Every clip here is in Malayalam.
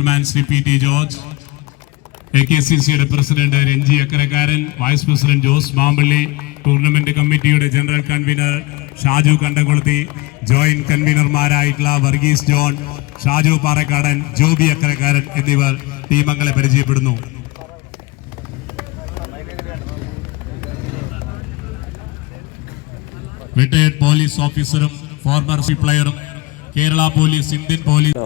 Chairman Shri P T George, AKCCയുടെ president Ranji Akkarakkaran, vice president Jose Mampally, tournament കമ്മിറ്റിയുടെ general convener Shaju Kandamkulathi, joint കൺവീനർമാരായിട്ടുള്ള വർഗീസ് ജോൺ, ഷാജു പാറക്കാടൻ, ജോബി അക്കരക്കാരൻ എന്നിവർ ടീമംഗങ്ങളെ പരിചയപ്പെടുന്നു. റിട്ടയർഡ് പോലീസ് ഓഫീസറും ഫോർമർ പ്ലെയറും കേരള പോലീസ്, ഇന്ത്യൻ പോലീസ്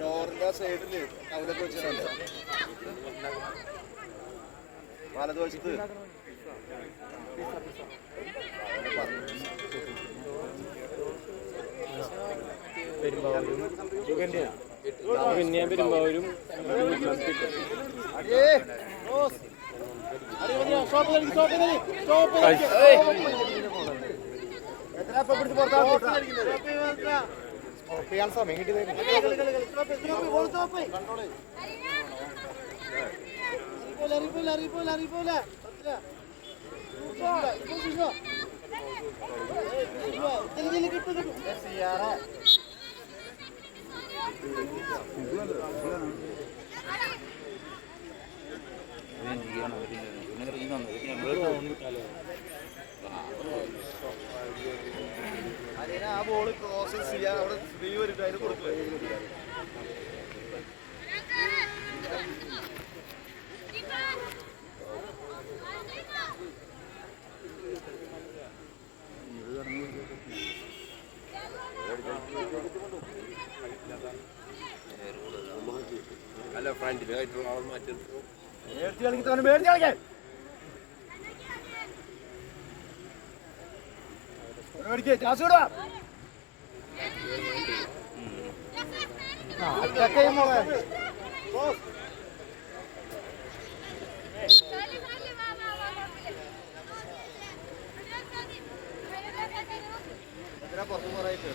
ഡോറിന്റെ സൈഡില് അവലൊക്കെ വെച്ചിട്ടുണ്ട്. വലതുവശത്ത് പെരുമ്പാവൂരും സമയം കിട്ടിയത് അതിന് ആ ബോള് ക്രോസ് ചെയ്യാൻ അവിടെ സ്ത്രീ വരിട്ട് അതിന് കൊടുക്കില്ല. അല്ല ഫ്രണ്ടിലായിട്ടുള്ള ആൾ മാറ്റി മേടിച്ച് കളിക്കാൻ മേടിച്ച് കളിക്കാൻ മേടിക്കേ ചാസ് വിടാ മോളെ പുറത്തു പോറായിട്ട്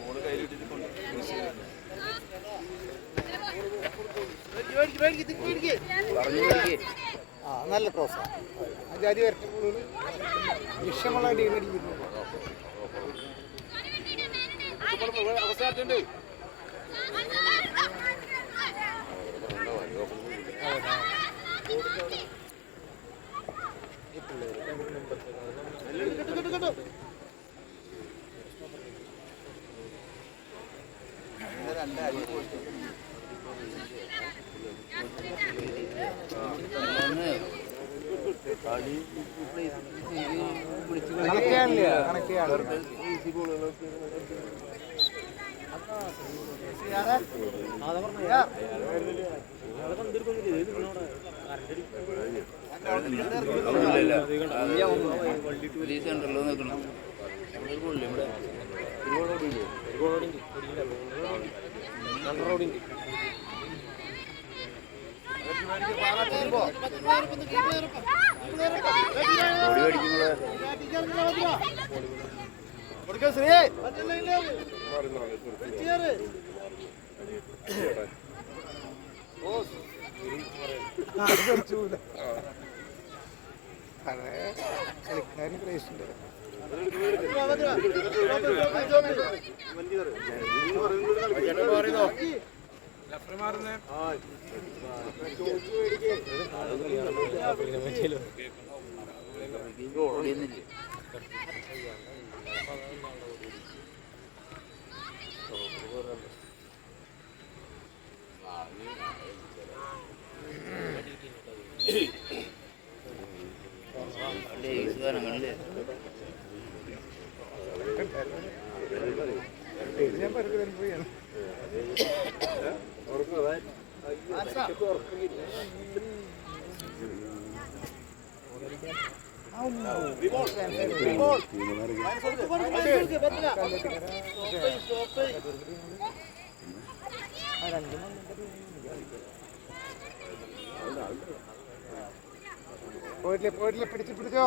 മോള് കയ്യിലിട്ടിട്ട് കൊണ്ട് നല്ല ക്രോസാണ് ജാതി വരട്ടുമ്പോൾ വിഷമുള്ള ടീം അടിക്കുന്നു. സെന്ററിലോ നിൽക്കണം. കളിക്കാരൻ പ്രേസിണ്ട് ഞാൻ പരക്ക് പോയാണ് പോയിട്ടില്ലേ പോയിട്ടില്ലേ പിടിച്ചോ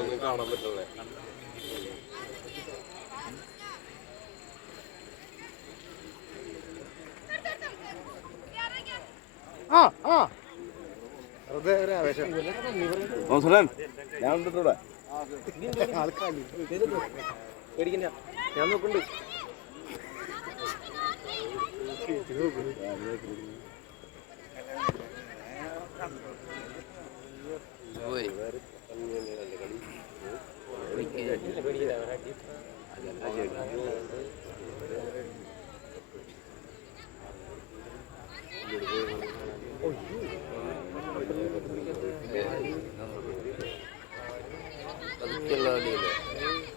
ഒന്നും കാണാൻ പറ്റുള്ളേ. ഞാൻ നോക്കുന്നുണ്ട്. പതുക്കെയുള്ള കളിയല്ലേ.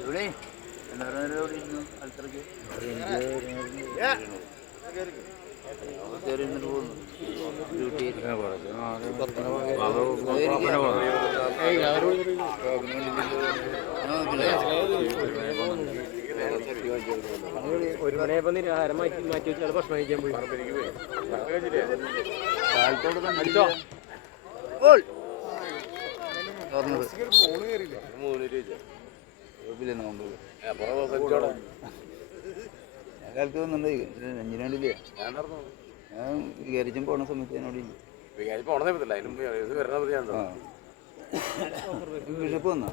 ഇവിടെ എല്ലാവരും ആൾക്കാർക്ക് പോകുന്നു ഡ്യൂട്ടി ഒരു മണിയായപ്പോ നിരാഹാരം മാറ്റി വെച്ചാൽ ഭക്ഷണം കഴിക്കാൻ പോയി. കാലത്തോട് കണ്ടിച്ചോ കാലത്ത് വന്നിട്ടുണ്ട് അഞ്ചിനാണ്ടില്ലേ ഞാൻ വികാരിച്ചും പോണ സമയത്ത് എന്നോട് ബിഷപ്പ് വന്നോ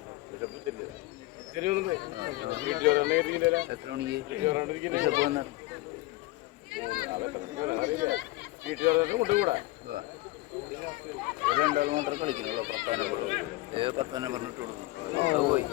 എത്ര മണിക്ക് ബിഷപ്പ് വന്ന രണ്ടാൾ മാത്രം കളിക്കുന്നുള്ളൂ. പത്താനെ പറഞ്ഞിട്ട് കൊടുക്കും പോയി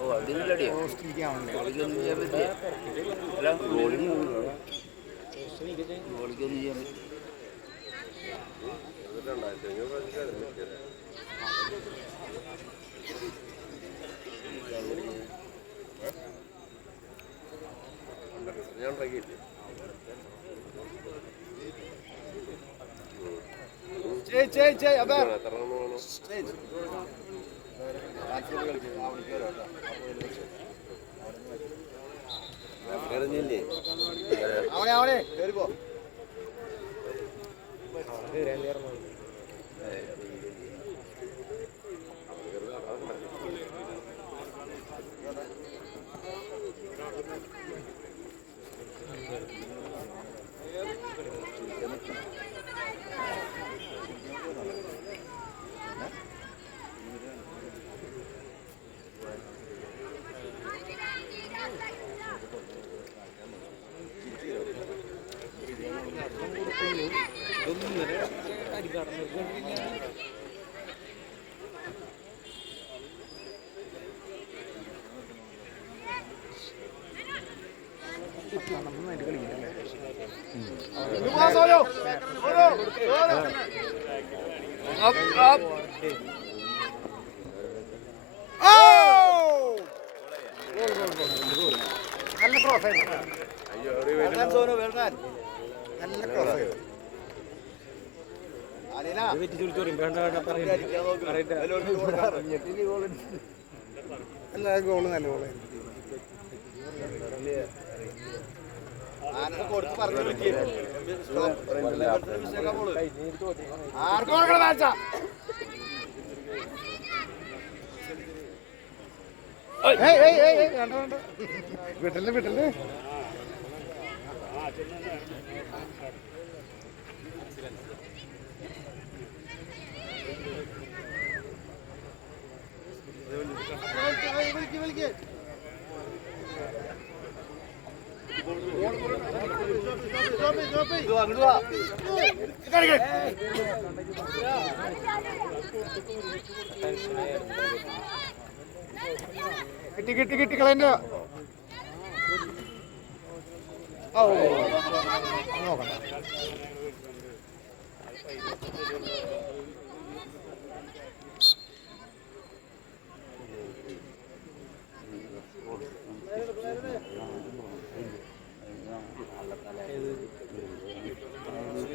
ഓ അതിനല്ലടിയോ ഗോളിക്കൊന്നും ചെയ്യാൻ പറ്റില്ല. അല്ല ഗോളിക്കൊന്നും ചെയ്യാൻ പറ്റില്ല. അവനെ കേറിപ്പോ നല്ല ക്രോസ് ആയിരുന്നു. നല്ല ക്രോസ് ആയിരുന്നു. എല്ലാ ഗോള് നല്ല ഗോളായിരുന്നു. കൊടുത്ത് പറഞ്ഞു ആർക്കും വിട്ടല്ലേ വിട്ടല്ലേ കിട്ടി കിട്ടി കിട്ടി കളയണ്ട. ഓ നോക്കണ്ട.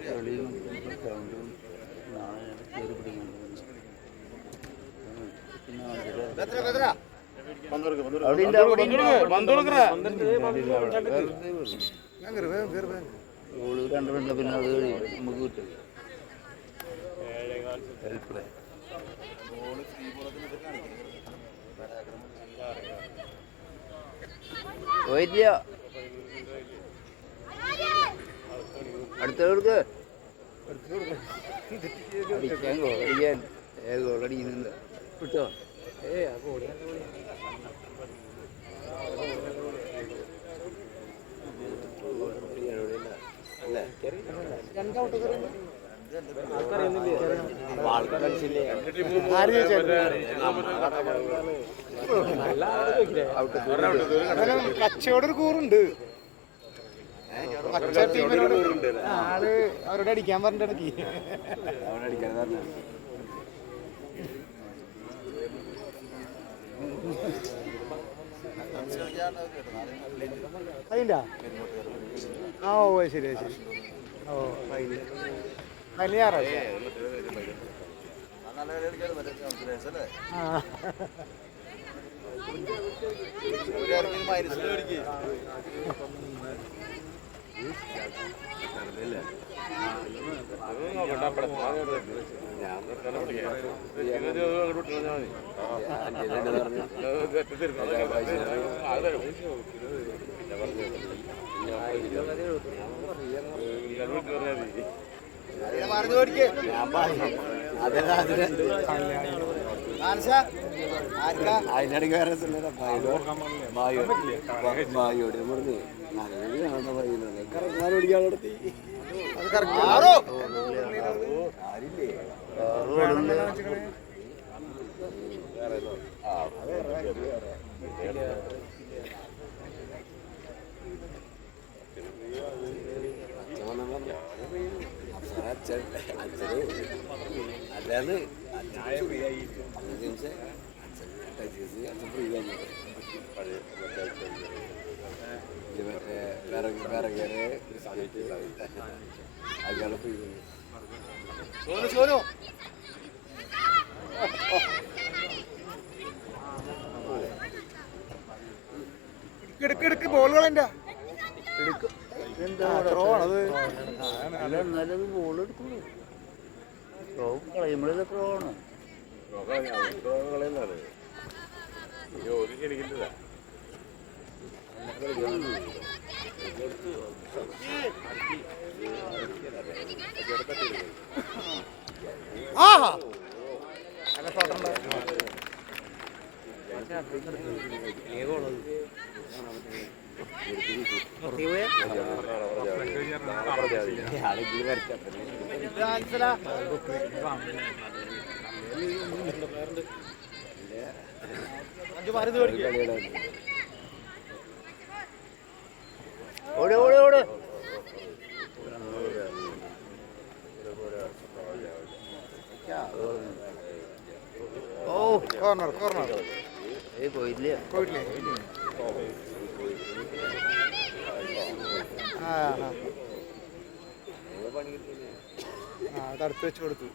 കളിയും ഗോള് രണ്ടെണ്ണം പിന്നെ അത് കഴിയും നമുക്ക് കിട്ടും. പോയില്ല അടുത്തവർക്ക് അടിക്കാൻ ഗോളടിക്കാൻ ഗോളടിക്കുന്നുണ്ട് കിട്ടോ. കച്ചവടം ഒരു കൂറുണ്ട്. ആള് അവരോട് അടിക്കാൻ പറഞ്ഞിടക്കി അതിൻ്റെ ആ ഓ ശരി ശരി ഓ അതിന് അതിന് ഞായറാഴ്ച അതിനിടയ്ക്ക് വേറെ മായോട് പറഞ്ഞ് കറങ്ങാൻ ഓടിക്കാൻ നടത്തി അതാണ് എടുക്ക് ബോളുകളെന്റെ നല്ലത് ബോൾ എടുക്കുള്ളൂ. കളയുമ്പോഴേ ത്രോണ് ഓടെ ഓടെ ഓടെ ഓ കോർണർ കോർണർ പോയില്ല പോയിട്ടില്ലേ തടുത്ത് വെച്ച് കൊടുത്തു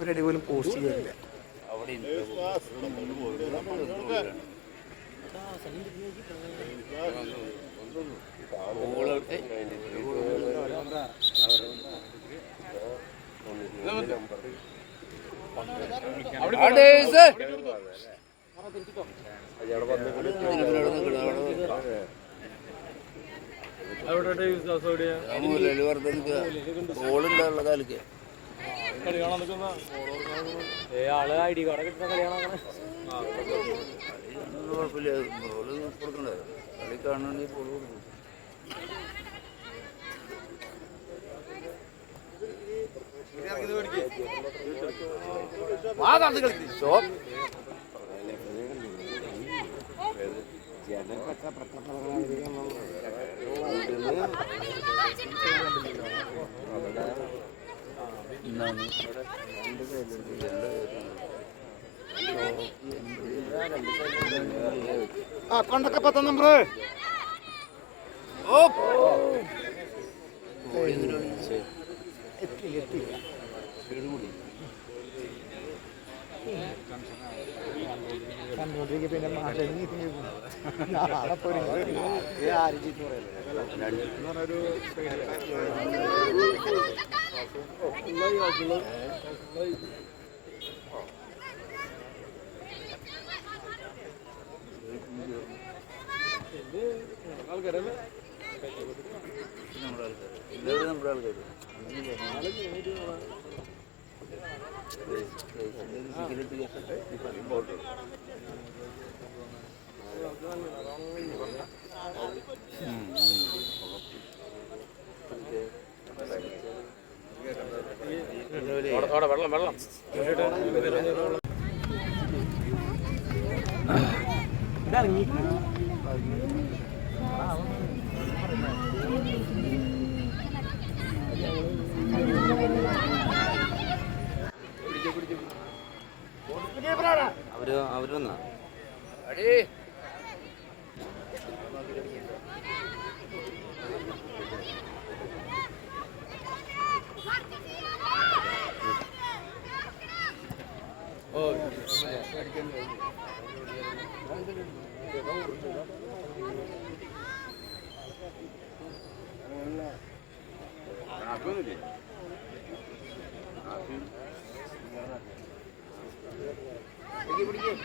ഒരടി പോലും പോസ്റ്റ് ചെയ്തില്ല. ബോളുള്ള കാലക്ക് കുഴപ്പമില്ല. ബോള് കൊടുക്കണ്ടേ കളി കാണണമെങ്കിൽ ബോൾ കൊടുക്കും. കൊണ്ടൊക്കെ 10 നമ്പർ കണ്ടോണ്ടിരിക്കും പിന്നെ മാഷ് നാളെ ആര് ചീത്ത ആൾക്കാരല്ലേ നമ്മുടെ ആൾക്കാർ എല്ലാവരും നമ്മുടെ ആൾക്കാർ സിഗരറ്റ് കേസ് ബോട്ട് വെള്ളം അവരൊന്നാ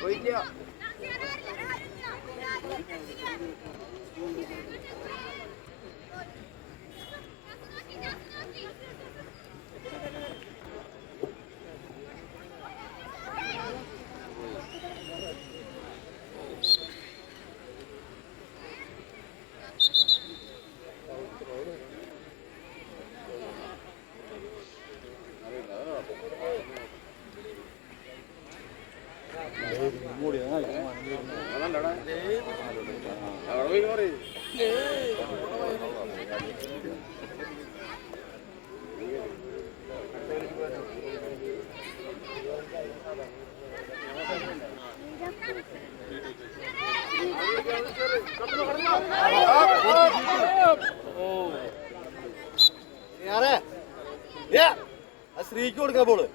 പോയില്ല സ്ത്രീക്ക് കൊടുക്കാൻ പോള്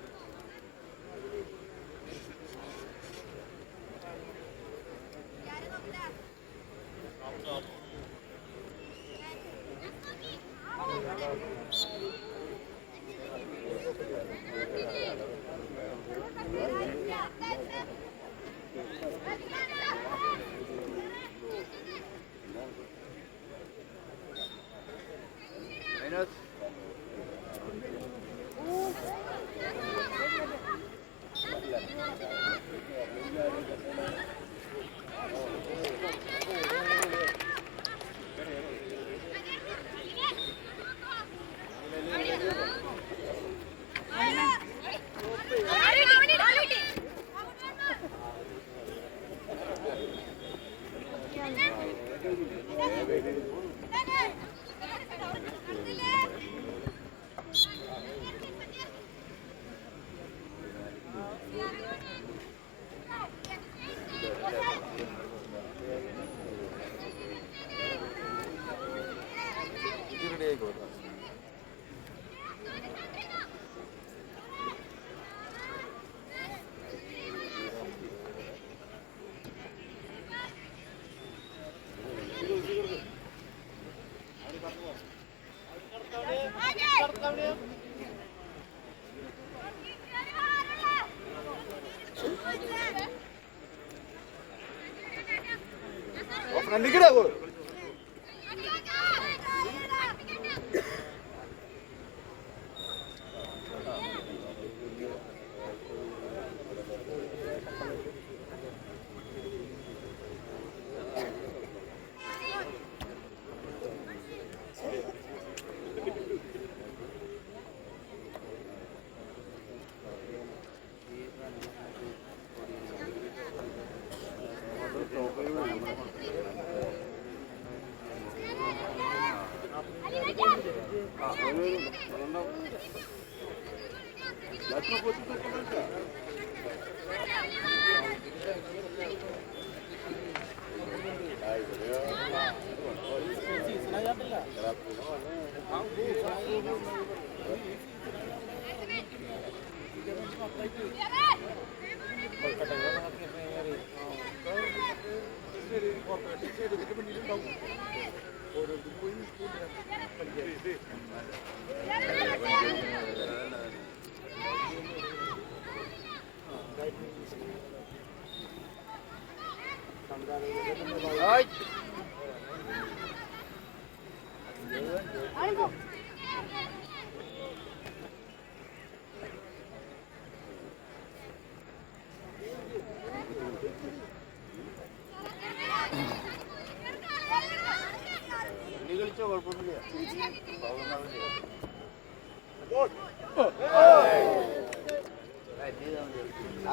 കളിച്ചോ കുഴപ്പമൊന്നുമില്ല.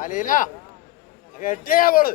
അലീല കെട്ടിയാ ബോള്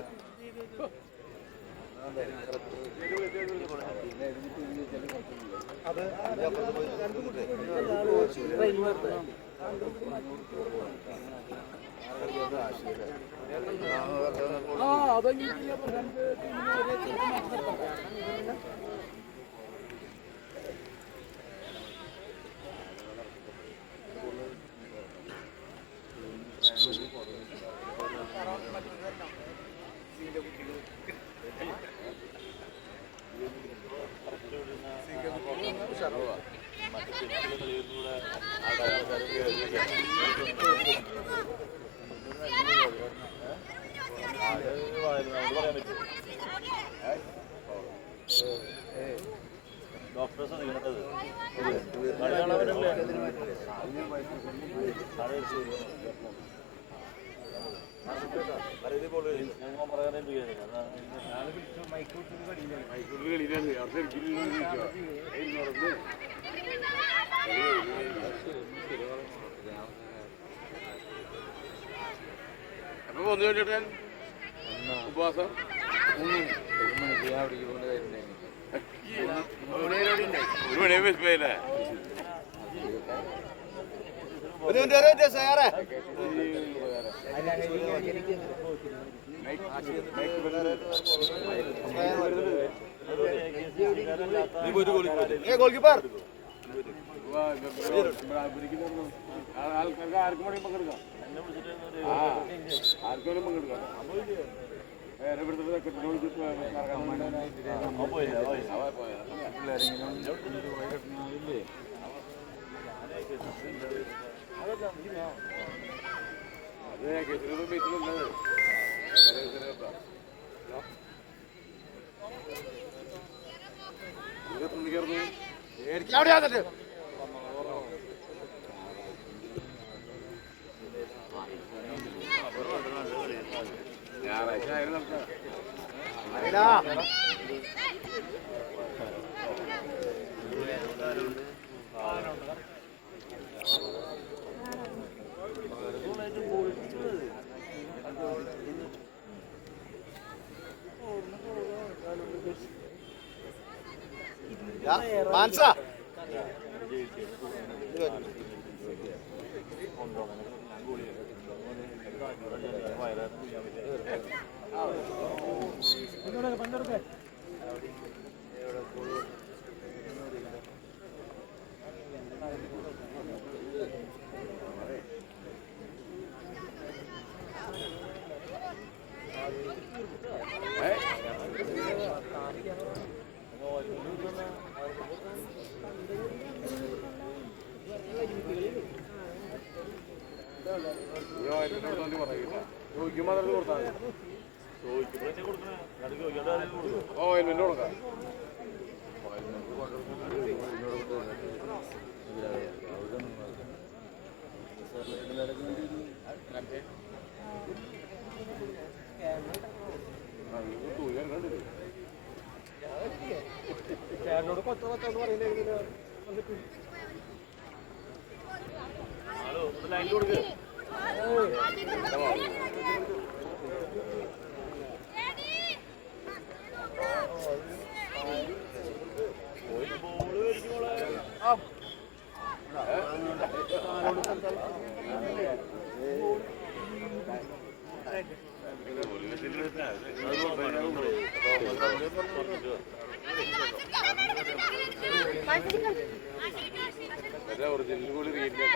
ഉപവാസം ഒരു മണി വിസ്മയില്ലേ സാറേ ഗോൾ കീപ്പർ ആൾക്കാർക്ക് ആർക്കും വേണമെങ്കിൽ പങ്കെടുക്കാം. ആർക്കും വേണമെങ്കിൽ പങ്കെടുക്കാം. ഞായറാഴ്ച ആയിരുന്നു മാൻസ ചേട്ടനോട് കൊച്ചു പറയുന്നില്ല. ലൈനിൽ കൊടുക്കുക. ഒറിജിനൽ കൂടി റീഡിങ്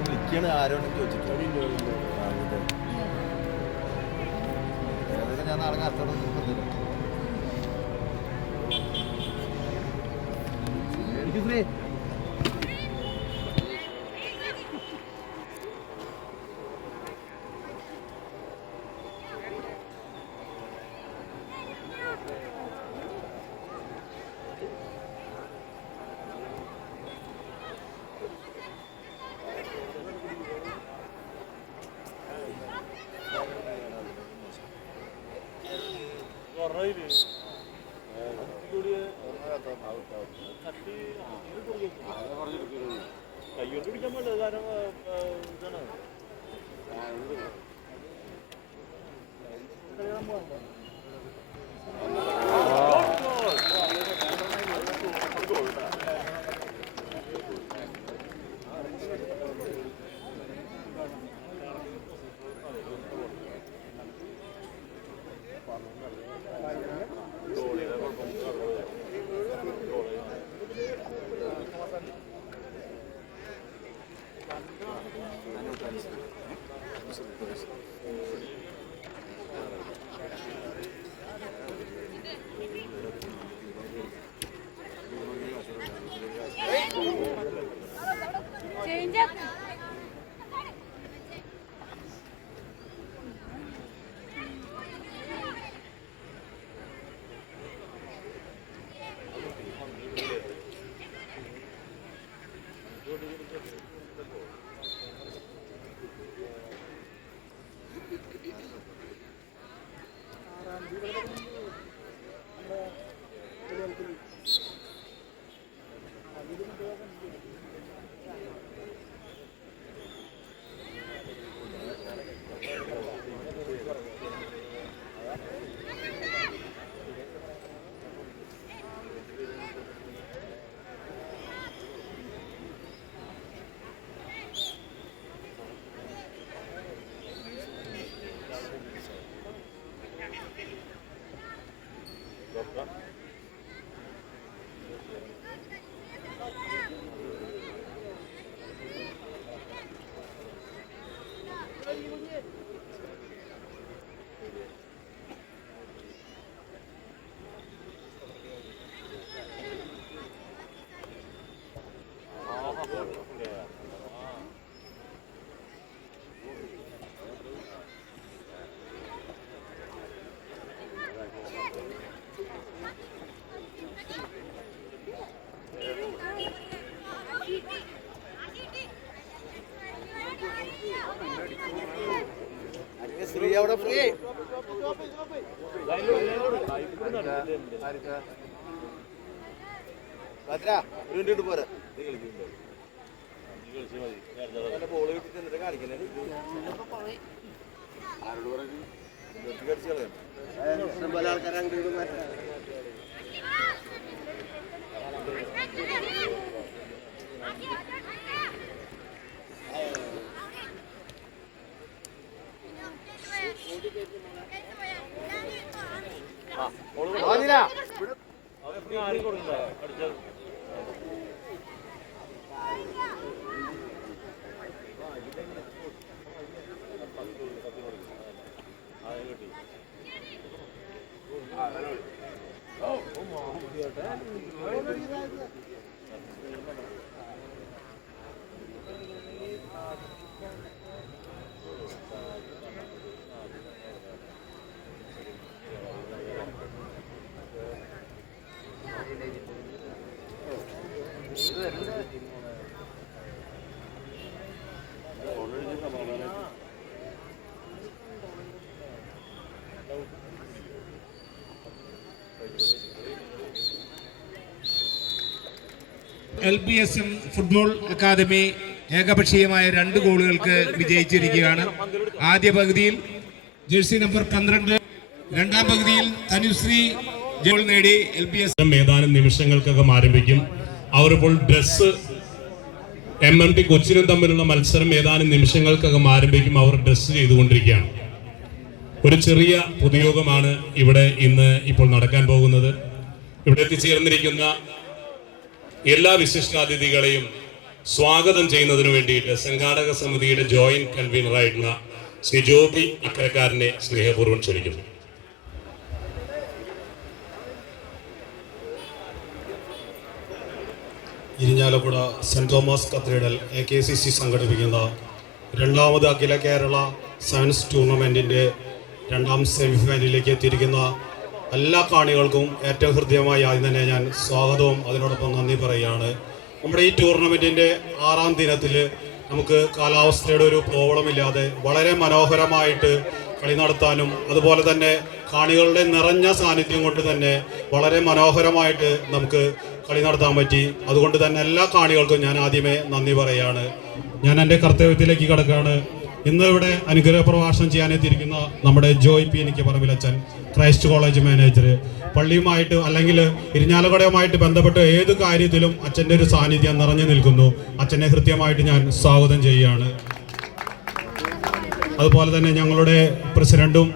വിളിക്കണ ആരോടും ചോദിച്ചിട്ട് ഞാൻ നാളെ കത്തോടെ നോക്കുന്നില്ല. കയ്യോട്ട് പിടിക്കാൻ പറ്റില്ല, കാരണം ഇതാണ് ഫ്രീ അവിടെ ഫ്രീ ഭദ്ര ഒരു മിനിറ്റ് പോരാ ബോള് കിട്ടിട്ട് എന്നിട്ട് കാണിക്കുന്നത് ആരോട് പറഞ്ഞു കടിച്ചു കളയാം പല ആൾക്കാരെ അങ്ങോട്ട് മാറ്റാം LBSM ഫുട്ബോൾ അക്കാദമി ഏകപക്ഷീയമായ 2 ഗോളുകൾക്ക് വിജയിച്ചിരിക്കുകയാണ്. ആദ്യ പകുതിയിൽ ജേഴ്സി നമ്പർ 12, രണ്ടാം പകുതിയിൽ തനുശ്രീ ഗോൾ നേടി LBSM. ഏതാനും നിമിഷങ്ങൾക്കകം ആരംഭിക്കും. അവർ ഇപ്പോൾ ഡ്രസ് MMT കൊച്ചിനും തമ്മിലുള്ള മത്സരം ഏതാനും നിമിഷങ്ങൾക്കകം ആരംഭിക്കും. അവർ ഡ്രസ് ചെയ്തുകൊണ്ടിരിക്കുകയാണ്. ഒരു ചെറിയ പൊതുയോഗമാണ് ഇവിടെ ഇന്ന് ഇപ്പോൾ നടക്കാൻ പോകുന്നത്. ഇവിടെ എത്തിച്ചേർന്നിരിക്കുന്ന എല്ലാ വിശിഷ്ടാതിഥികളെയും സ്വാഗതം ചെയ്യുന്നതിനു വേണ്ടിയിട്ട് സംഘാടക സമിതിയുടെ ജോയിന്റ് കൺവീനറായിട്ടുള്ള ശ്രീ ജോബി അക്കരക്കാരനെ സ്നേഹപൂർവ്വം ക്ഷണിക്കുന്നു. Irinjalakuda saint Thomas cathedral AKCC സംഘടിപ്പിക്കുന്ന 2ാമത് അഖില കേരള സയൻസ് ടൂർണമെൻറ്റിൻ്റെ 2ാം സെമിഫൈനലിലേക്ക് എത്തിയിരിക്കുന്ന എല്ലാ കാണികൾക്കും ഏറ്റവും ഹൃദ്യമായി ആദ്യം തന്നെ ഞാൻ സ്വാഗതവും അതിനോടൊപ്പം നന്ദി പറയുകയാണ്. നമ്മുടെ ഈ ടൂർണമെൻറ്റിൻ്റെ 6ാം ദിനത്തിൽ നമുക്ക് കാലാവസ്ഥയുടെ ഒരു പ്രോബ്ലമില്ലാതെ വളരെ മനോഹരമായിട്ട് കളി നടത്താനും അതുപോലെ തന്നെ കാണികളുടെ നിറഞ്ഞ സാന്നിധ്യം കൊണ്ട് തന്നെ വളരെ മനോഹരമായിട്ട് നമുക്ക് കളി നടത്താൻ പറ്റി. അതുകൊണ്ട് തന്നെ എല്ലാ കാണികൾക്കും ഞാൻ ആദ്യമേ നന്ദി പറയുകയാണ്. ഞാൻ എൻ്റെ കർത്തവ്യത്തിലേക്ക് കിടക്കുകയാണ്. ഇന്ന് ഇവിടെ അനുഗ്രഹ പ്രഭാഷണം ചെയ്യാനെത്തിയിരിക്കുന്ന നമ്മുടെ ജോയ് പി എനിക്ക് പറമ്പിലച്ചൻ, ക്രൈസ്റ്റ് കോളേജ് മാനേജർ, പള്ളിയുമായിട്ട് അല്ലെങ്കിൽ ഇരിഞ്ഞാലക്കുടയുമായിട്ട് ബന്ധപ്പെട്ട് ഏത് കാര്യത്തിലും അച്ഛൻ്റെ ഒരു സാന്നിധ്യം നിറഞ്ഞു നിൽക്കുന്നു. അച്ഛനെ കൃത്യമായിട്ട് ഞാൻ സ്വാഗതം ചെയ്യുകയാണ്. അതുപോലെ തന്നെ ഞങ്ങളുടെ പ്രസിഡന്റും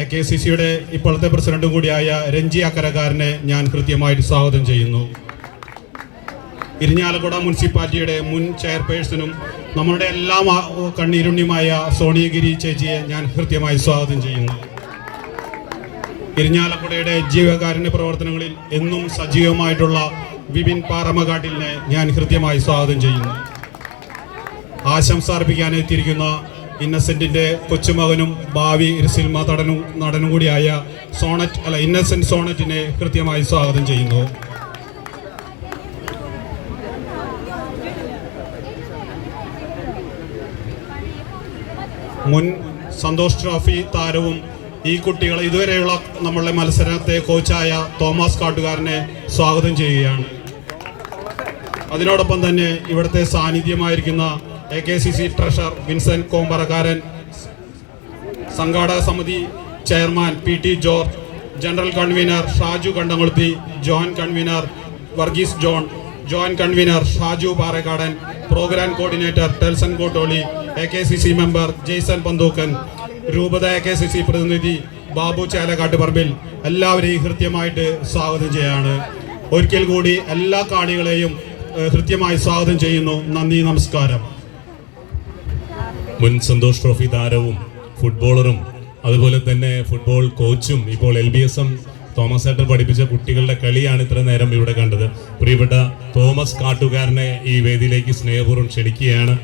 AKCCയുടെ ഇപ്പോഴത്തെ പ്രസിഡന്റും കൂടിയായ രഞ്ജി അക്കരക്കാരനെ ഞാൻ കൃത്യമായിട്ട് സ്വാഗതം ചെയ്യുന്നു. ഇരിഞ്ഞാലക്കുട മുനിസിപ്പാലിറ്റിയുടെ മുൻ ചെയർപേഴ്സണും നമ്മളുടെ എല്ലാം കണ്ണീരുണ്ണിയുമായ സോണിയഗിരി ചേച്ചിയെ ഞാൻ കൃത്യമായി സ്വാഗതം ചെയ്യുന്നു. ഇരിഞ്ഞാലക്കുടയുടെ ജീവകാരുണ്യ പ്രവർത്തനങ്ങളിൽ എന്നും സജീവമായിട്ടുള്ള വിപിൻ പാറമകാട്ടിലിനെ ഞാൻ കൃത്യമായി സ്വാഗതം ചെയ്യുന്നു. ആശംസ അർപ്പിക്കാനെത്തിയിരിക്കുന്ന ഇന്നസെന്റിന്റെ കൊച്ചുമകനും ഭാവി ഒരു സിനിമ നടനും കൂടിയായ ഇന്നസെന്റ് സോണറ്റിനെ കൃത്യമായി സ്വാഗതം ചെയ്യുന്നു. മുൻ സന്തോഷ് ട്രോഫി താരവും ഈ കുട്ടികളെ ഇതുവരെയുള്ള നമ്മളുടെ മത്സരത്തെ കോച്ചായ തോമസ് കാട്ടുകാരനെ സ്വാഗതം ചെയ്യുകയാണ്. അതിനോടൊപ്പം തന്നെ ഇവിടുത്തെ സാന്നിധ്യമായിരിക്കുന്ന AKCC ട്രഷറർ വിൻസെന്റ് കോമ്പറക്കാരൻ, സംഘാടക സമിതി chairman PT George, general convener Shaju Kandamkulathi, joint convener Varghese John, joint convener Shaju Parekkadan, programme coordinator Telson Kottoly, AKCC member Jaison Panthookkan, രൂപത AKCC പ്രതിനിധി ബാബു ചാലക്കാട്ടുപറമ്പിൽ, എല്ലാവരെയും കൃത്യമായിട്ട് സ്വാഗതം ചെയ്യാണ്. ഒരിക്കൽ കൂടി എല്ലാ കാണികളെയും കൃത്യമായി സ്വാഗതം ചെയ്യുന്നു. നന്ദി, നമസ്കാരം. മുൻ സന്തോഷ് ട്രോഫി താരവും ഫുട്ബോളറും അതുപോലെ തന്നെ ഫുട്ബോൾ കോച്ചും ഇപ്പോൾ LBSM തോമസ് ഏട്ടൻ പഠിപ്പിച്ച കുട്ടികളുടെ കളിയാണ് ഇത്ര നേരം ഇവിടെ കണ്ടത്. പ്രിയപ്പെട്ട തോമസ് കാട്ടുകാരനെ ഈ വേദിയിലേക്ക് സ്നേഹപൂർവ്വം ക്ഷണിക്കുകയാണ്.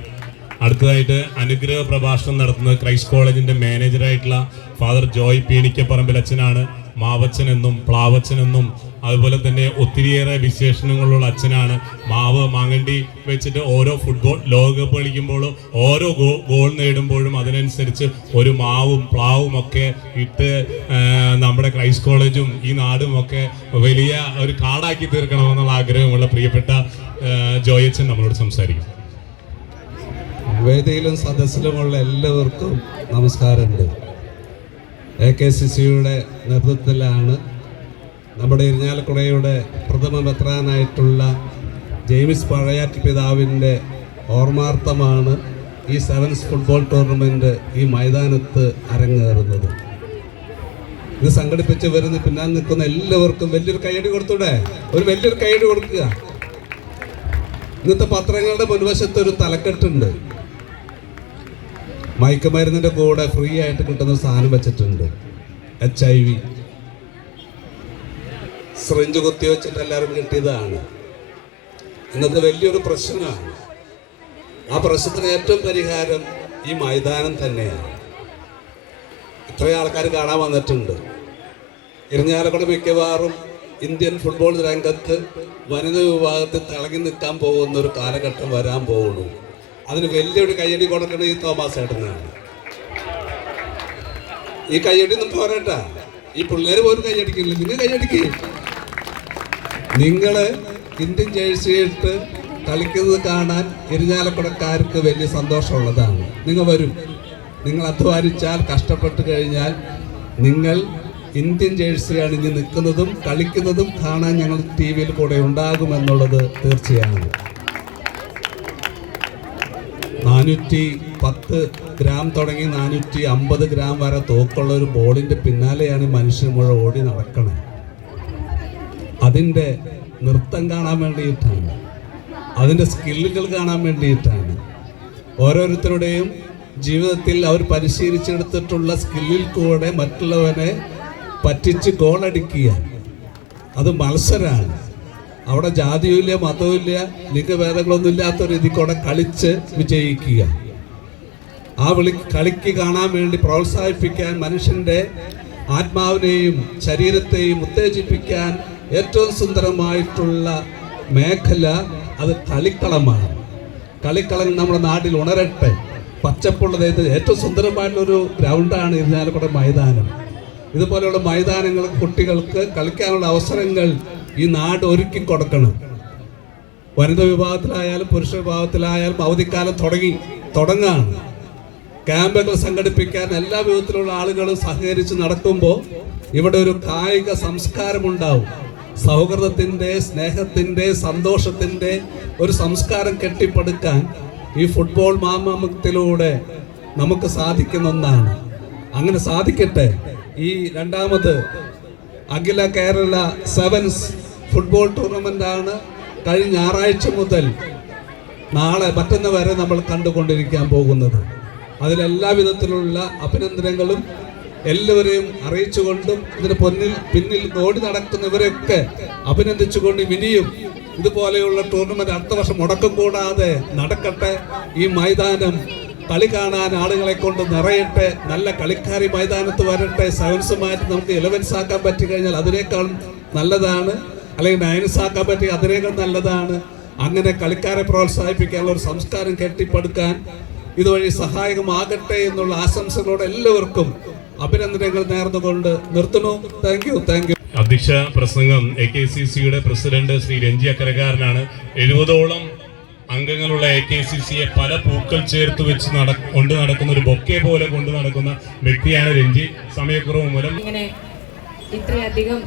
അടുത്തതായിട്ട് അനുഗ്രഹ പ്രഭാഷണം നടത്തുന്നത് ക്രൈസ്റ്റ് കോളേജിന്റെ മാനേജറായിട്ടുള്ള ഫാദർ ജോയ് പീണിക്കപ്പറമ്പിലച്ഛനാണ്. മാവച്ചൻ എന്നും പ്ലാവച്ചൻ എന്നും അതുപോലെ തന്നെ ഒത്തിരിയേറെ വിശേഷണങ്ങളുള്ള അച്ഛനാണ്. മാവ് മാങ്ങണ്ടി വെച്ചിട്ട് ഓരോ ഫുട്ബോൾ ലോകകപ്പ് കളിക്കുമ്പോഴും ഓരോ ഗോൾ നേടുമ്പോഴും അതിനനുസരിച്ച് ഒരു മാവും പ്ലാവും ഒക്കെ ഇട്ട് നമ്മുടെ ക്രൈസ്റ്റ് കോളേജും ഈ നാടും ഒക്കെ വലിയ ഒരു കാടാക്കി തീർക്കണമെന്നുള്ള ആഗ്രഹമുള്ള പ്രിയപ്പെട്ട ജോയച്ചൻ നമ്മളോട് സംസാരിക്കും. വേദിയിലും സദസ്സിലുമുള്ള എല്ലാവർക്കും നമസ്കാരമുണ്ട്. AKCCയുടെ നേതൃത്വത്തിലാണ് നമ്മുടെ ഇരിഞ്ഞാലക്കുടയുടെ പ്രഥമ മെത്രാനായിട്ടുള്ള ജെയിംസ് പഴയാറ്റ് പിതാവിൻ്റെ ഓർമ്മാർത്ഥമാണ് ഈ സെവൻസ് ഫുട്ബോൾ ടൂർണമെൻറ്റ് ഈ മൈതാനത്ത് അരങ്ങേറുന്നത്. ഇത് സംഘടിപ്പിച്ച് വരുന്ന പിന്നാലെ നിൽക്കുന്ന എല്ലാവർക്കും വലിയൊരു കൈയടി കൊടുത്തൂടെ? ഒരു വലിയൊരു കൈയടി കൊടുക്കുക. ഇന്നത്തെ പത്രങ്ങളുടെ മുൻവശത്ത് ഒരു തലക്കെട്ടുണ്ട്. മയക്കുമരുന്നിൻ്റെ കൂടെ ഫ്രീ ആയിട്ട് കിട്ടുന്ന സാധനം വെച്ചിട്ടുണ്ട്. HIV സിറിഞ്ച് കുത്തി വെച്ചിട്ട് എല്ലാവരും കിട്ടിയതാണ്. ഇന്നത്തെ വലിയൊരു പ്രശ്നമാണ്. ആ പ്രശ്നത്തിന് ഏറ്റവും പരിഹാരം ഈ മൈതാനം തന്നെയാണ്. ഇത്രയും ആൾക്കാർ കാണാൻ വന്നിട്ടുണ്ട്. ഇരിഞ്ഞാലക്കുട മിക്കവാറും ഇന്ത്യൻ ഫുട്ബോൾ രംഗത്ത് വനിതാ വിഭാഗത്തിൽ തിളങ്ങി നിൽക്കാൻ പോകുന്ന ഒരു കാലഘട്ടം വരാൻ പോകുന്നു. അതിന് വലിയൊരു കയ്യടി കൊടുക്കുന്നത് ഈ തോമസ് ഏട്ടനാണ്. ഈ കയ്യടി ഒന്നും പോരാട്ടാ. ഈ പിള്ളേർ പോലും കയ്യടിക്കില്ല. നിങ്ങൾ കയ്യടിക്കുക. നിങ്ങൾ ഇന്ത്യൻ ജേഴ്സി ഇട്ട് കളിക്കുന്നത് കാണാൻ ഇരിഞ്ഞാലക്കുടക്കാർക്ക് വലിയ സന്തോഷമുള്ളതാണ്. നിങ്ങൾ വരും. നിങ്ങൾ അധ്വാനിച്ചാൽ, കഷ്ടപ്പെട്ട് കഴിഞ്ഞാൽ നിങ്ങൾ ഇന്ത്യൻ ജേഴ്സി അണിഞ്ഞ് നിൽക്കുന്നതും കളിക്കുന്നതും കാണാൻ ഞങ്ങൾ TV കൂടെ ഉണ്ടാകുമെന്നുള്ളത് തീർച്ചയാണ്. 410 ഗ്രാം തുടങ്ങി 450 ഗ്രാം വരെ തൂക്കമുള്ള ഒരു ബോളിൻ്റെ പിന്നാലെയാണ് ഈ മനുഷ്യൻ മുഴുവൻ ഓടി നടക്കണേ. അതിൻ്റെ നൃത്തം കാണാൻ വേണ്ടിയിട്ടാണ്, അതിൻ്റെ സ്കില്ലുകൾ കാണാൻ വേണ്ടിയിട്ടാണ്. ഓരോരുത്തരുടെയും ജീവിതത്തിൽ അവർ പരിശീലിച്ചെടുത്തിട്ടുള്ള സ്കില്ലിൽ കൂടെ മറ്റുള്ളവനെ പറ്റിച്ച് ഗോളടിക്കുക. അത് മത്സരമാണ്. അവിടെ ജാതിയുമില്ല, മതവുമില്ല, ലിംഗഭേദങ്ങളൊന്നും ഇല്ലാത്ത രീതിയിൽ കൂടെ കളിച്ച് വിജയിക്കുക. ആ കളിക്ക് കാണാൻ വേണ്ടി പ്രോത്സാഹിപ്പിക്കാൻ, മനുഷ്യൻ്റെ ആത്മാവിനെയും ശരീരത്തെയും ഉത്തേജിപ്പിക്കാൻ ഏറ്റവും സുന്ദരമായിട്ടുള്ള മേഖല അത് കളിക്കളമാണ്. കളിക്കളം നമ്മുടെ നാട്ടിൽ ഉണരട്ടെ. പച്ചപ്പുള്ളത് ഏറ്റവും സുന്ദരമായിട്ടുള്ളൊരു ഗ്രൗണ്ടാണ് ഇരിഞ്ഞാലക്കുട മൈതാനം. ഇതുപോലെയുള്ള മൈതാനങ്ങൾ കുട്ടികൾക്ക് കളിക്കാനുള്ള അവസരങ്ങൾ ഈ നാട് ഒരുക്കി കൊടുക്കണം. വനിതാ വിഭാഗത്തിലായാലും പുരുഷ വിഭാഗത്തിലായാലും അവധിക്കാലം തുടങ്ങാണ്. ക്യാമ്പുകൾ സംഘടിപ്പിക്കാൻ എല്ലാ വിധത്തിലുള്ള ആളുകളും സഹകരിച്ച് നടക്കുമ്പോൾ ഇവിടെ ഒരു കായിക സംസ്കാരമുണ്ടാവും. സൗഹൃദത്തിൻ്റെ, സ്നേഹത്തിൻ്റെ, സന്തോഷത്തിൻ്റെ ഒരു സംസ്കാരം കെട്ടിപ്പടുക്കാൻ ഈ ഫുട്ബോൾ മാമാങ്കത്തിലൂടെ നമുക്ക് സാധിക്കുന്ന ഒന്നാണ്. അങ്ങനെ സാധിക്കട്ടെ. ഈ രണ്ടാമത് അഖില കേരള സെവൻസ് ഫുട്ബോൾ ടൂർണമെൻ്റാണ് കഴിഞ്ഞ ഞായറാഴ്ച മുതൽ നാളെ മറ്റന്ന് വരെ നമ്മൾ കണ്ടുകൊണ്ടിരിക്കാൻ പോകുന്നത്. അതിലെല്ലാ വിധത്തിലുള്ള അഭിനന്ദനങ്ങളും എല്ലാവരെയും അറിയിച്ചുകൊണ്ടും ഇതിന് പിന്നിൽ ഓടി നടക്കുന്നവരെയൊക്കെ അഭിനന്ദിച്ചുകൊണ്ടും ഇനിയും ഇതുപോലെയുള്ള ടൂർണമെന്റ് അടുത്ത വർഷം മുടക്കം കൂടാതെ നടക്കട്ടെ. ഈ മൈതാനം കളി കാണാൻ ആളുകളെ കൊണ്ട് നിറയട്ടെ. നല്ല കളിക്കാരി മൈതാനത്ത് വരട്ടെ. സെവൻസുമായിട്ട് നമുക്ക് 11s ആക്കാൻ പറ്റി കഴിഞ്ഞാൽ അതിനേക്കാൾ നല്ലതാണ്. അല്ലെങ്കിൽ 9s ആക്കാൻ പറ്റി അതിനേക്കാൾ നല്ലതാണ്. അങ്ങനെ കളിക്കാരെ പ്രോത്സാഹിപ്പിക്കാനുള്ള ഒരു സംസ്കാരം കെട്ടിപ്പടുക്കാൻ ഇതുവഴി സഹായകമാകട്ടെ എന്നുള്ള ആശംസകളോടെ എല്ലാവർക്കും അഭിനന്ദനങ്ങൾ നേർന്നുകൊണ്ട് നിർത്തുന്നു. Thank you. അധ്യക്ഷ പ്രസംഗം AKCCയുടെ പ്രസിഡന്റ് ശ്രീ രഞ്ജി അക്കരക്കാരനാണ്. 70ഓളം അംഗങ്ങളുള്ള AKCCയെ പല പൂക്കൾ ചേർത്ത് വെച്ച് കൊണ്ടു നടക്കുന്ന ഒരു ബൊക്കെ പോലെ കൊണ്ടു നടക്കുന്ന വ്യക്തിയാണ് രഞ്ജി. സമയക്കുറവ് മൂലം ഇങ്ങനെ ഇത്രയധികം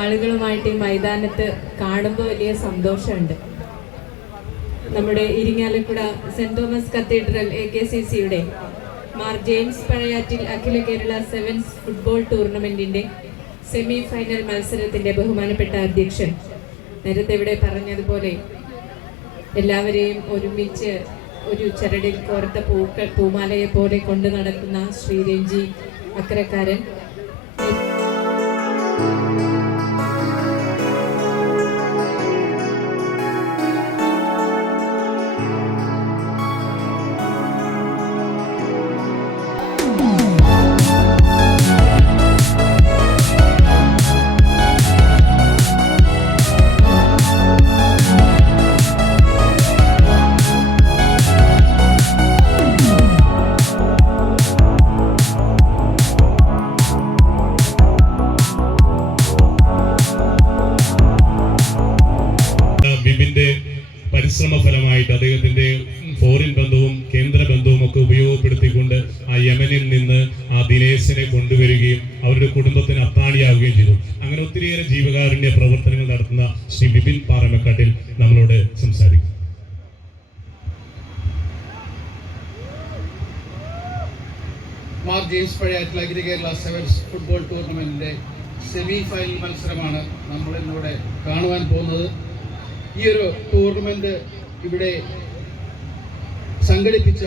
ആളുകളുമായിട്ട് ഈ മൈതാനത്ത് കാണുമ്പോൾ വലിയ സന്തോഷമുണ്ട്. നമ്മുടെ ഇരിങ്ങാലക്കുട സെന്റ് തോമസ് കത്തീഡ്രൽ AKCCയുടെ മാർ ജെയിംസ് പഴയാറ്റിൽ അഖില കേരള സെവൻസ് ഫുട്ബോൾ ടൂർണമെന്റിന്റെ സെമി ഫൈനൽ മത്സരത്തിന്റെ ബഹുമാനപ്പെട്ട അധ്യക്ഷൻ നേരത്തെ ഇവിടെ പറഞ്ഞതുപോലെ എല്ലാവരെയും ഒരുമിച്ച് ഒരു ചരടിൽ കോർത്ത പൂമാലയെ പോലെ കൊണ്ടു നടക്കുന്ന ശ്രീ രഞ്ജി അക്കരക്കാരൻ, പരിശ്രമ ഫലമായിട്ട് അദ്ദേഹത്തിന്റെ ഫോറിൻ ബന്ധവും കേന്ദ്ര ബന്ധവും ഒക്കെ ഉപയോഗപ്പെടുത്തിക്കൊണ്ട് ആ യമനിൽ നിന്ന് ആ ദിനേശിനെ കൊണ്ടുവരികയും അവരുടെ കുടുംബത്തിന് അത്താണിയാവുകയും ചെയ്തു. അങ്ങനെ ഒത്തിരിയേറെ ജീവകാരുണ്യ പ്രവർത്തനങ്ങൾ നടത്തുന്ന ശ്രീ ബിപിൻ പാറമക്കാട്ടിൽ നമ്മളോട് സംസാരിക്കും. മാർ ജെയിംസ് പഴയാറ്റിൽ അഖില കേരള സെവൻസ് ഫുട്ബോൾ ടൂർണമെൻറ്റിൻ്റെ സെമി ഫൈനൽ മത്സരമാണ് നമ്മൾ ഇന്നിവിടെ കാണുവാൻ പോകുന്നത്. ഈ ഒരു ടൂർണമെൻറ്റ് ഇവിടെ സംഘടിപ്പിച്ച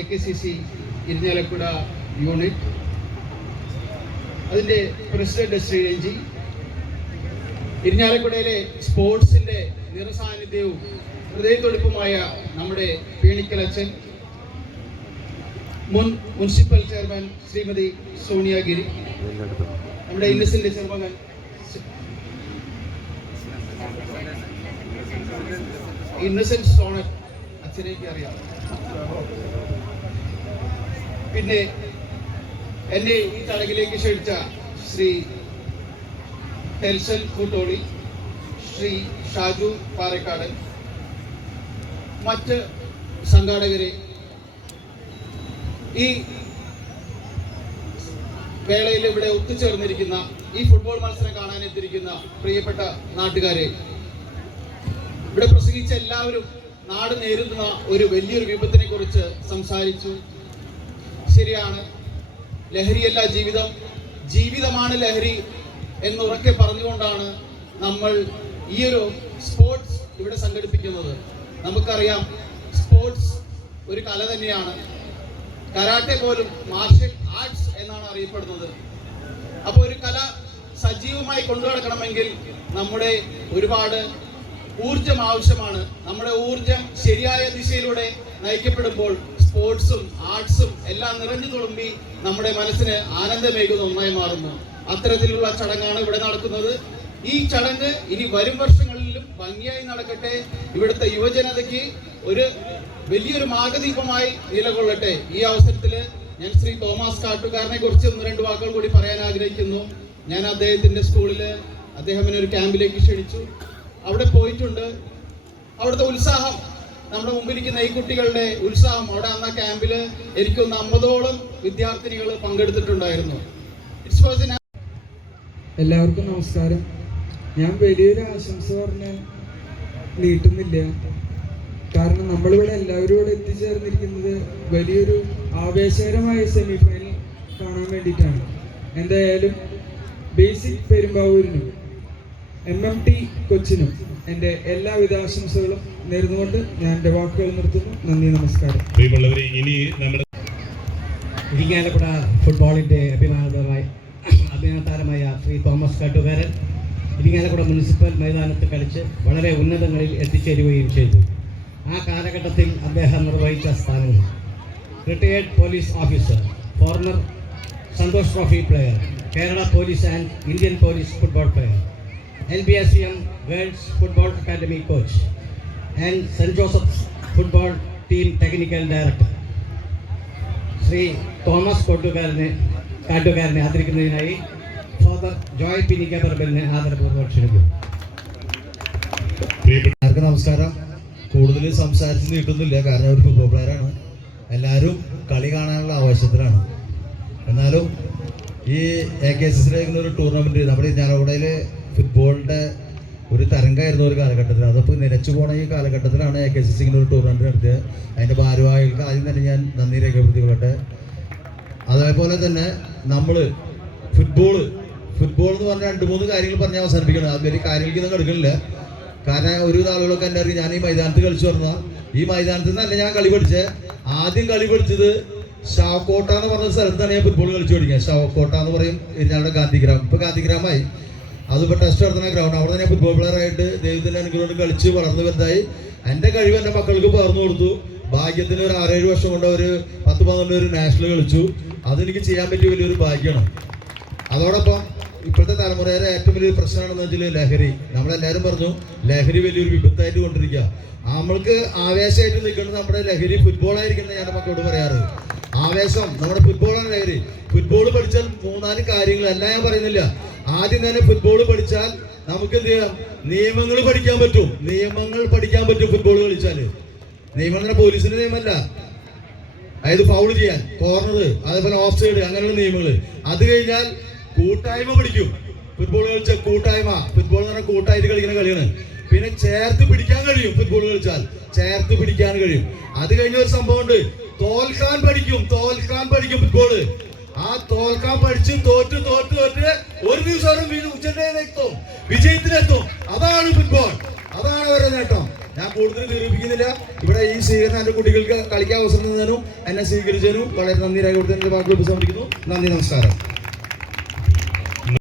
AKCC ഇരിഞ്ഞാലക്കുട യൂണിറ്റ്, അതിൻ്റെ പ്രസിഡന്റ് ശ്രീ രഞ്ജി, ഇരിഞ്ഞാലക്കുടയിലെ സ്പോർട്സിൻ്റെ നിറസാന്നിധ്യവും ഹൃദയത്തൊടുപ്പുമായ നമ്മുടെ പീണിക്കലച്ചൻ, മുൻ മുനിസിപ്പൽ ചെയർമാൻ ശ്രീമതി സോണിയാഗിരി, നമ്മുടെ ഇന്നസെന്റ് ചെയർമാൻ ഇന്നസെന്റ് സോണൻ, അച്ഛനേക്ക് അറിയാം. പിന്നെ എന്നെ ഈ ചടങ്ങിലേക്ക് ക്ഷണിച്ച ശ്രീ ടെൽസൺ കൂട്ടോളി, ശ്രീ ഷാജു പാറക്കാട്, മറ്റ് സംഘാടകരെ, ഈ വേളയിൽ ഇവിടെ ഒത്തുചേർന്നിരിക്കുന്ന ഈ ഫുട്ബോൾ മത്സരം കാണാനെത്തിയിരിക്കുന്ന പ്രിയപ്പെട്ട നാട്ടുകാരെ, ഇവിടെ പ്രസംഗിച്ച എല്ലാവരും നാട് നേരിടുന്ന ഒരു വലിയൊരു വിപത്തിനെ കുറിച്ച് സംസാരിച്ചു. ശരിയാണ്, ലഹരിയല്ല ജീവിതം, ജീവിതമാണ് ലഹരി എന്നുറക്കെ പറഞ്ഞുകൊണ്ടാണ് നമ്മൾ ഈ ഒരു സ്പോർട്സ് ഇവിടെ സംഘടിപ്പിക്കുന്നത്. നമുക്കറിയാം, സ്പോർട്സ് ഒരു കല തന്നെയാണ്. കരാട്ടെ പോലും മാർഷ്യൽ ആർട്സ് എന്നാണ് അറിയപ്പെടുന്നത്. അപ്പോൾ ഒരു കല സജീവമായി കൊണ്ടുനടക്കണമെങ്കിൽ നമ്മുടെ ഒരുപാട് ഊർജം ആവശ്യമാണ്. നമ്മുടെ ഊർജം ശരിയായ ദിശയിലൂടെ നയിക്കപ്പെടുമ്പോൾ സ്പോർട്സും ആർട്സും എല്ലാം നിറഞ്ഞു തുളുമ്പി നമ്മുടെ മനസ്സിന് ആനന്ദമേകുന്ന ഒന്നായി മാറുന്നു. അത്തരത്തിലുള്ള ചടങ്ങാണ് ഇവിടെ നടക്കുന്നത്. ഈ ചടങ്ങ് ഇനി വരും വർഷങ്ങളിലും ഭംഗിയായി നടക്കട്ടെ. ഇവിടുത്തെ യുവജനതയ്ക്ക് ഒരു വലിയൊരു മാർഗദീപമായി നിലകൊള്ളട്ടെ. ഈ അവസരത്തിൽ ഞാൻ ശ്രീ തോമസ് കാട്ടുകാരനെ കുറിച്ച് 1-2 വാക്കുകൾ കൂടി പറയാൻ ആഗ്രഹിക്കുന്നു. ഞാൻ അദ്ദേഹത്തിന്റെ സ്കൂളിൽ അദ്ദേഹത്തിനെ ഒരു ക്യാമ്പിലേക്ക് ക്ഷണിച്ചു. അവിടെ പോയിട്ടുണ്ട്. അവിടുത്തെ ഉത്സാഹം, നമ്മുടെ മുമ്പിരിക്കുന്ന ഈ കുട്ടികളുടെ ഉത്സാഹം, അവിടെ അന്ന ക്യാമ്പിൽ എനിക്കൊന്ന് 50ഓളം വിദ്യാർത്ഥിനികൾ പങ്കെടുത്തിട്ടുണ്ടായിരുന്നു. എല്ലാവർക്കും നമസ്കാരം. ഞാൻ വലിയൊരു ആശംസ പറഞ്ഞ് നീട്ടുന്നില്ല. കാരണം നമ്മളിവിടെ എല്ലാവരും ഇവിടെ എത്തിച്ചേർന്നിരിക്കുന്നത് വലിയൊരു ആവേശകരമായ സെമി ഫൈനൽ കാണാൻ വേണ്ടിയിട്ടാണ്. എന്തായാലും ബേസിക് പെരുമ്പാവൂരിനും MMT കൊച്ചിനും എൻ്റെ എല്ലാവിധ ആശംസകളും നേർന്നുകൊണ്ട് ഞാൻ എൻ്റെ വാക്കുകൾ നിർത്തുന്നു. നന്ദി, നമസ്കാരം. ഇരിങ്ങാലക്കുട ഫുട്ബോളിൻ്റെ അഭിമാനതാരമായ ശ്രീ തോമസ് കാട്ടുകാരൻ ഇരിങ്ങാലക്കുട മുനിസിപ്പൽ മൈതാനത്ത് കളിച്ച് വളരെ ഉന്നതങ്ങളിൽ എത്തിച്ചേരുകയും ചെയ്തു. ആ കാലഘട്ടത്തിൽ അദ്ദേഹം നിർവഹിച്ച സ്ഥാനങ്ങൾ: retired police officer, former Santosh trophy player, Kerala police and Indian police football player, LBSCM girls football academy coach and Saint Joseph's football team technical director. Shri Thomas കാട്ടുകാരനെ ആദരിക്കുന്നതിനായി ഫാദർ ജോയ് പിനിക്കപ്പറമ്പലിനെ ആദരപൂർവ്വം ക്ഷണിക്കും. എല്ലാവർക്കും നമസ്കാരം. കൂടുതൽ സംസാരിച്ച് നീട്ടുന്നില്ല, കാരണം ഒരു ഫുട്ബോൾ പ്ലെയറാണ്. എല്ലാവരും കളി കാണാനുള്ള ആവശ്യത്തിലാണ്. എന്നാലും ഈ AKCC ഒരു ടൂർണമെൻറ്റ് നമ്മുടെ ഇരിഞ്ഞാലക്കുടയിൽ ഫുട്ബോളിൻ്റെ ഒരു തരംഗമായിരുന്നു ഒരു കാലഘട്ടത്തിൽ. അതപ്പോൾ നിലച്ചു പോണ ഈ കാലഘട്ടത്തിലാണ് AKCC ഒരു ടൂർണമെൻറ്റ് നടത്തിയത്. അതിൻ്റെ ഭാരവാഹികൾക്ക് ആദ്യം തന്നെ ഞാൻ നന്ദി രേഖപ്പെടുത്തിക്കൊള്ളട്ടെ. അതേപോലെ തന്നെ നമ്മൾ ഫുട്ബോൾ എന്ന് പറഞ്ഞാൽ 2-3 കാര്യങ്ങൾ പറഞ്ഞ് അവസാനിപ്പിക്കണം. അത് വലിയ കാര്യങ്ങൾക്കൊന്നും എടുക്കണില്ല. കാരണം ഒരു ആളുകളൊക്കെ എൻ്റെ അറിയാം, ഞാൻ ഈ മൈതാനത്ത് കളിച്ചു പറഞ്ഞാൽ ഈ മൈതാനത്ത് നിന്നല്ല ഞാൻ കളി പഠിച്ചത്. ആദ്യം കളി പഠിച്ചത് ഷാവക്കോട്ട എന്ന് പറഞ്ഞ സ്ഥലത്താണ് ഞാൻ ഫുട്ബോൾ കളിച്ചു പഠിക്കുക. ഷാവക്കോട്ട എന്ന് പറയും ഞങ്ങളുടെ ഗാന്ധിഗ്രാം. ഇപ്പോൾ ഗാന്ധിഗ്രാമായി. അതിപ്പോൾ ടെസ്റ്റ് നടത്തുന്ന ഗ്രൗണ്ട്. അവിടെ തന്നെ ഫുട്ബോൾ പ്ലെയറായിട്ട് ദൈവത്തിൻ്റെ അനുഗ്രഹം കളിച്ച് വളർന്നു വലുതായി. എൻ്റെ കഴിവ് എൻ്റെ മക്കൾക്ക് പകർന്നു കൊടുത്തു. ഭാഗ്യത്തിന് ഒരു 6-7 വർഷം കൊണ്ട് ഒരു 10-12 നാഷണൽ കളിച്ചു. അതെനിക്ക് ചെയ്യാൻ പറ്റിയ വലിയൊരു ഭാഗ്യമാണ്. അതോടൊപ്പം ഇപ്പോഴത്തെ തലമുറയുടെ ഏറ്റവും വലിയൊരു പ്രശ്നമാണെന്ന് വെച്ചാൽ ലഹരി. നമ്മളെല്ലാവരും പറഞ്ഞു ലഹരി വലിയൊരു വിപത്തായിട്ട് കൊണ്ടിരിക്കുക. നമ്മൾക്ക് ആവേശമായിട്ട് നിൽക്കുന്നത് നമ്മുടെ ലഹരി ഫുട്ബോളായിരിക്കണം. ഞാൻ മക്കളോട് പറയാറ്, ആവേശം നമ്മുടെ ഫുട്ബോളാണ് ലഹരി. ഫുട്ബോൾ പഠിച്ചാൽ 3-4 കാര്യങ്ങൾ എല്ലാം ഞാൻ പറയുന്നില്ല. ആദ്യം തന്നെ ഫുട്ബോൾ പഠിച്ചാൽ നമുക്ക് എന്ത് ചെയ്യാം? നിയമങ്ങൾ പഠിക്കാൻ പറ്റും. ഫുട്ബോൾ കളിച്ചാൽ നിയമം പോലീസിന്റെ നിയമമല്ല. അതായത് ഫൗൾ ചെയ്യാൻ, കോർണർ, അതേപോലെ ഓഫ് സൈഡ്, അങ്ങനെയുള്ള നിയമങ്ങൾ. അത് കഴിഞ്ഞാൽ കൂട്ടായ്മ പഠിക്കും. ഫുട്ബോൾ കളിച്ചാൽ കൂട്ടായ്മ. ഫുട്ബോൾ എന്ന് പറഞ്ഞാൽ കൂട്ടായിട്ട് കളിക്കുന്ന കളിയാണ്. പിന്നെ ചേർത്ത് പിടിക്കാൻ കഴിയും. ഫുട്ബോൾ കളിച്ചാൽ ചേർത്ത് പിടിക്കാൻ കഴിയും. അത് കഴിഞ്ഞ ഒരു സംഭവം ഉണ്ട്, തോൽക്കാൻ പഠിക്കും ഫുട്ബോള്. ആ തോൽക്കാൻ പഠിച്ച് തോറ്റ് ഒരു ദിവസം ഉച്ചത്തിലെത്തും, വിജയത്തിലെത്തും. അതാണ് ഫുട്ബോൾ, അതാണ് അവരുടെ നേട്ടം. ഞാൻ കൂടുതൽ നിരൂപിക്കുന്നില്ല. ഇവിടെ ഈ സ്വീകരണം എൻ്റെ കുട്ടികൾക്ക് കളിക്കാൻ അവസരം തന്നതിനും എന്നെ സ്വീകരിച്ചതിനും വളരെ നന്ദി രേഖപ്പെടുത്തുന്നതിന് വാക്കുകൾ ഉപസംഹരിക്കുന്നു. നന്ദി, നമസ്കാരം.